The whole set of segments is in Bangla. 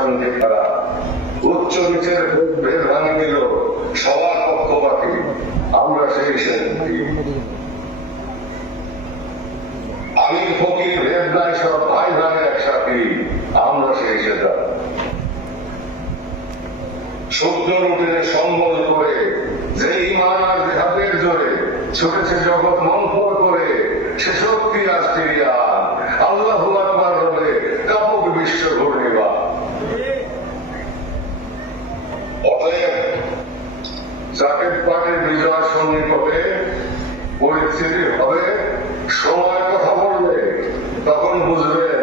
অশান্তি খেলা উচ্চ নিচের ভেদ ভাঙে দিল সবার পক্ষপাতী। আমরা সেই শান্তি আমি ফকির ভেদ নাই সব ভাই ভাই একসাথে, আমরা সেই সেটা। শুদ্ধ রুটিনে সম্বল করে যে ইমান আর দেহাতের জোরে ছুটেছে জগৎ মন্থর করে, সে শক্তি আজ জাকেট পাটের বিজয় সন্নিকটে পরিস্থিতি হবে, সময় কথা বলবে, তখন বুঝবেন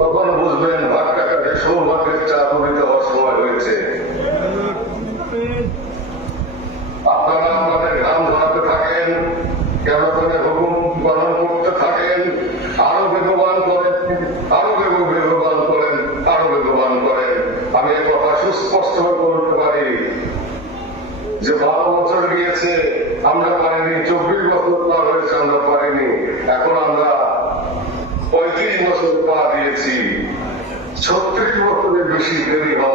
তখন বুঝবেন ভাগ টাকাকে সৌভাগ্যের চা প্রভৃত হওয়ার সময় হয়েছে। আপনারা আমাদের ঘাম ধরাতে থাকেন, কেন করে হুকুম পালন যে বারো বছর গিয়েছে, আমরা পারিনি চব্বিশ বছর পার হয়েছে, আমরা পারিনি এখন আমরা পঁয়ত্রিশ বছর পা দিয়েছি। ছত্রিশ বছরের বেশি দেরি হওয়ার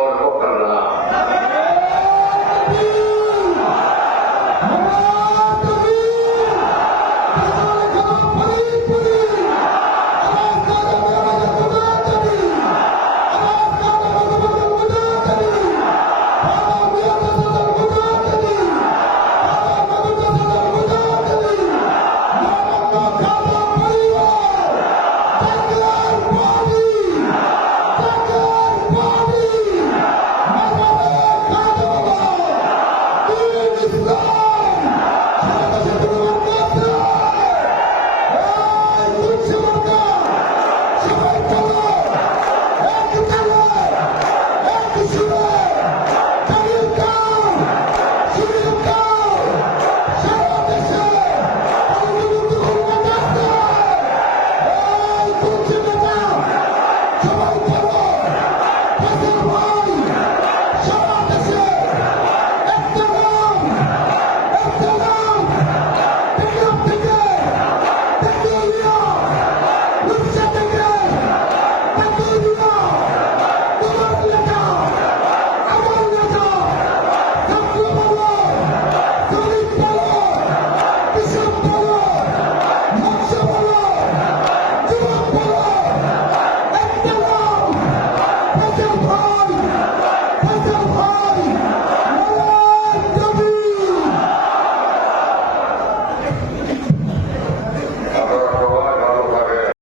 Hallelujah.